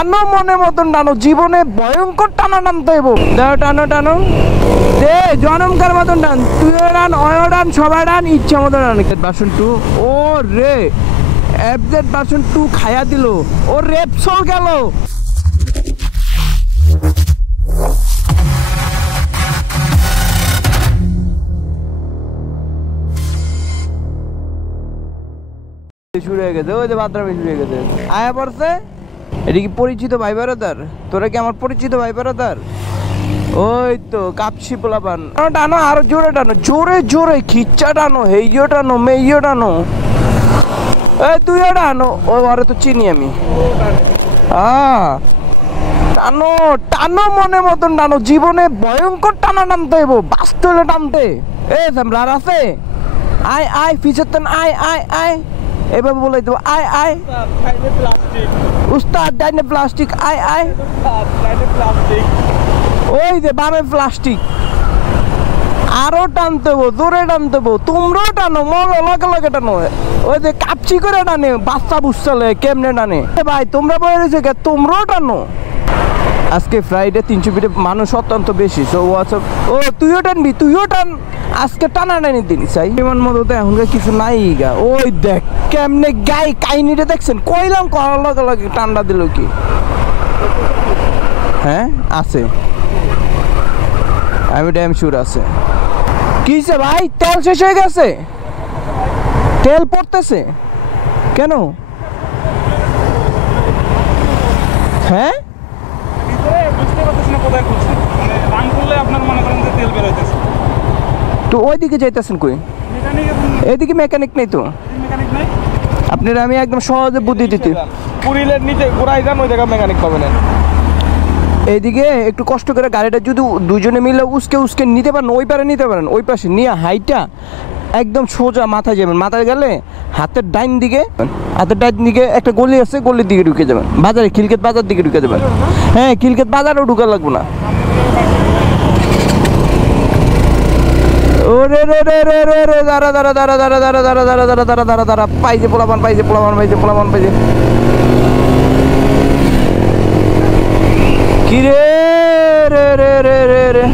টানো মনের মতন টানো, জীবনে ভয়ঙ্কর টানা টানতে হইব। দেখো টানো টানো দে জনমকার মতন টান, তুইও টান, অয়ও টান, সবাই টান, ইচ্ছা মতন টান। ভার্সন 2 ও রে এফজেড ভার্সন 2 খায়া দিল, ও রেপসল গেল। শুরু হয়ে গেছে, ওই যে বাথরুমে শুরু হয়ে গেছে, আয়া পড়ছে। এটা কি পরিচিত ভাই বেড়াদার? তোরা কি আমার পরিচিত ভাই বেড়াদার? ওই তো কাপসি পোলাপান টানো, আরো জোরে টানো, জোরে জোরে খিচ্চা টানো, হেইও টানো, মেইও টানো, এই তুইও টানো। ও আরে তো চিনি আমি। টানো টানো মনের মতন টানো, জীবনে ভয়ঙ্কর টানা টানতে হইব, বাঁচতে হলে টানতে। এ সামরার আছে, আয় আয় ফিচার, আয় আয় আয়, এভাবে বলে দেবো, আয় আয় উস্তাদ ডাইনে প্লাস্টিক, আয় আয় ওই যে বামে প্লাস্টিক। আরো টানতে হবো, জোরে টানতে হবো, তোমরাও টানো, মনে লগে লগে টানো। ওই যে কাপচি করে টানে, বাচ্চা বুঝছালে কেমনে টানে ভাই, তোমরা বলে রয়েছে তোমরাও টানো। আজকে ফ্রাইডে 300 ফিটে মানুষ অত্যন্ত বেশি, সো হোয়াটসঅ্যাপ। ও তুইও টানবি, তুইও টান, আজকে টানা টানি দিন চাই। বিমান মতো তো এখনকার কিছু নাই গা। ওই দেখ কেমনে গাই কাহিনিটা দেখছেন, কইলাম করার লগে লগে টান্ডা দিল কি। হ্যাঁ আছে, আমি ড্যাম শিওর আছে। কিসে ভাই, তেল শেষ হয়ে গেছে, তেল পড়তেছে কেন? হ্যাঁ তো ওইদিকে যাইতেছেন কই? এদিকে মেকানিক নেই তো আপনারা, আমি একদম সহজে বুদ্ধি দিতে। পুরিলের নিচে ঘুরাই যান, ওই জায়গা মেকানিক পাবেন। এইদিকে একটু কষ্ট করে গাড়িটা যদি দুজনে মিলে উসকে উসকে নিতে পারেন, ওই পারে নিতে পারেন, ওই পাশে নিয়ে হাইটা একদম সোজা মাথায় যাবেন। মাথায় গেলে হাতের ডাইন দিকে, হাতের ডাইন দিকে একটা গলি আছে, গলির দিকে ঢুকে যাবেন, বাজারে খিলকেত বাজার দিকে ঢুকে যাবেন। হ্যাঁ খিলকেত বাজারও ঢুকা লাগবো না। ওরে রে রে রে রে রে দাঁড়া দাঁড়া দাঁড়া দাঁড়া দাঁড়া দাঁড়া দাঁড়া দাঁড়া দাঁড়া দাঁড়া দাঁড়া, পাইছে পোলাপান, পাইছে পোলাপান, পাইছে পোলাপান, পাইছে। কি রে রে রে রে রে রে,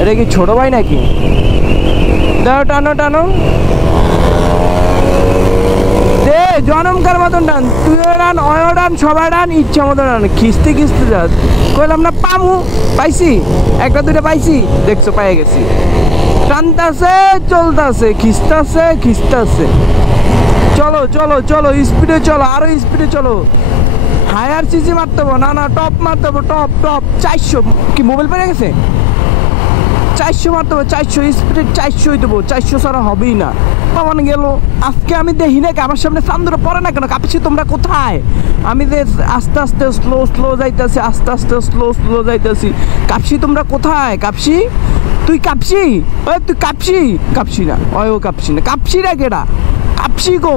এটা কি ছোট ভাই নাকি? দাও টানো টানো দে জনমকার মতন টান, তুইও টান, অয়ও টান, সবাই টান, ইচ্ছা মতন টান। খিস্তে খিস্তে যাস, কইলাম না পামু, পাইছি একটা দুইটা পাইছি, দেখছো পাইয়ে গেছি। টানতাছে চলতাছে, খিস্তাছে খিস্তাছে। চলো চলো চলো স্পিডে চলো, আরো স্পিডে চলো। হায়ার সিসি মারতে হবো, না না টপ মারতে হবো, টপ টপ 400। কি মোবাইল পেয়ে গেছে? 400 মারতে হবে, 400 স্পিডে 400 দেবো, 400 ছাড়া হবেই না। পাওয়ান গেল। আজকে আমি দেখি না আমার সামনে চান্দরা পড়ে না কেন? কাঁপছি তোমরা কোথায়? আমি যে আস্তে আস্তে স্লো স্লো যাইতেছি, আস্তে আস্তে স্লো স্লো যাইতেছি। কাঁপছি তোমরা কোথায়? কাঁপছি তুই, কাঁপছি ওই তুই, কাঁপছি কাঁপছি না, ওই ও কাঁপছি না, কাঁপছি না কেডা? কাঁপছি গো,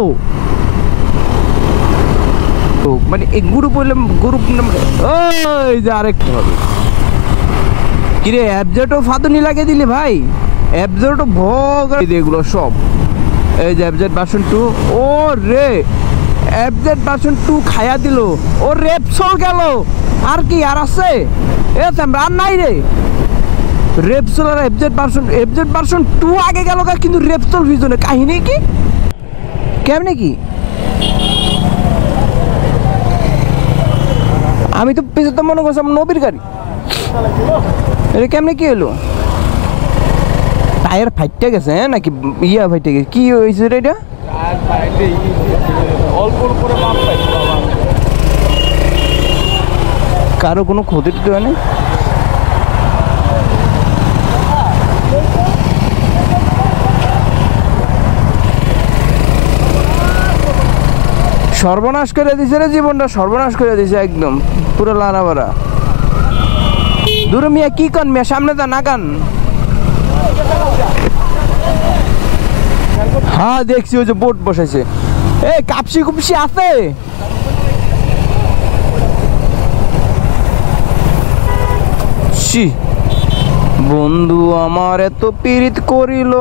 মানে এই গ্রুপ হইলে গ্রুপ ওই যে আরেকটা হবে। কিরে অ্যাবজেটও ফাদুনি লাগিয়ে দিলি ভাই, অ্যাবজেটও ভোগ এগুলো সব। এই যে অ্যাবজেট ভার্সন 2, ও রে অ্যাবজেট ভার্সন 2 খায়া দিল, ও রেপসল গেল। আর কি আর আছে? এ আর নাই রে, রেপসল আর অ্যাবজেট ভার্সন 2 আগে গেল, কিন্তু রেপসল ভিজনে কাহিনী কি কেমনে কি? আমি তো পেছনে তো মনে করছিলাম নবীর গাড়ি, এটা কেমনে কি হলো? টায়ার ফাইটে গেছে নাকি ইয়া ফাইটে গেছে? কি হয়েছে রে এটা? কারো কোনো ক্ষতি টুতি হয় না? সর্বনাশ করে দিছে রে, জীবনটা সর্বনাশ করে দিছে একদম পুরো লানা বাড়া। দূর মিয়া কি কন মিয়া, সামনে যা নাগান। হ্যাঁ দেখছি ওই যে বোট বসাইছে। এই কাপসি কুপসি আছে? বন্ধু আমার এত পীড়িত করিল,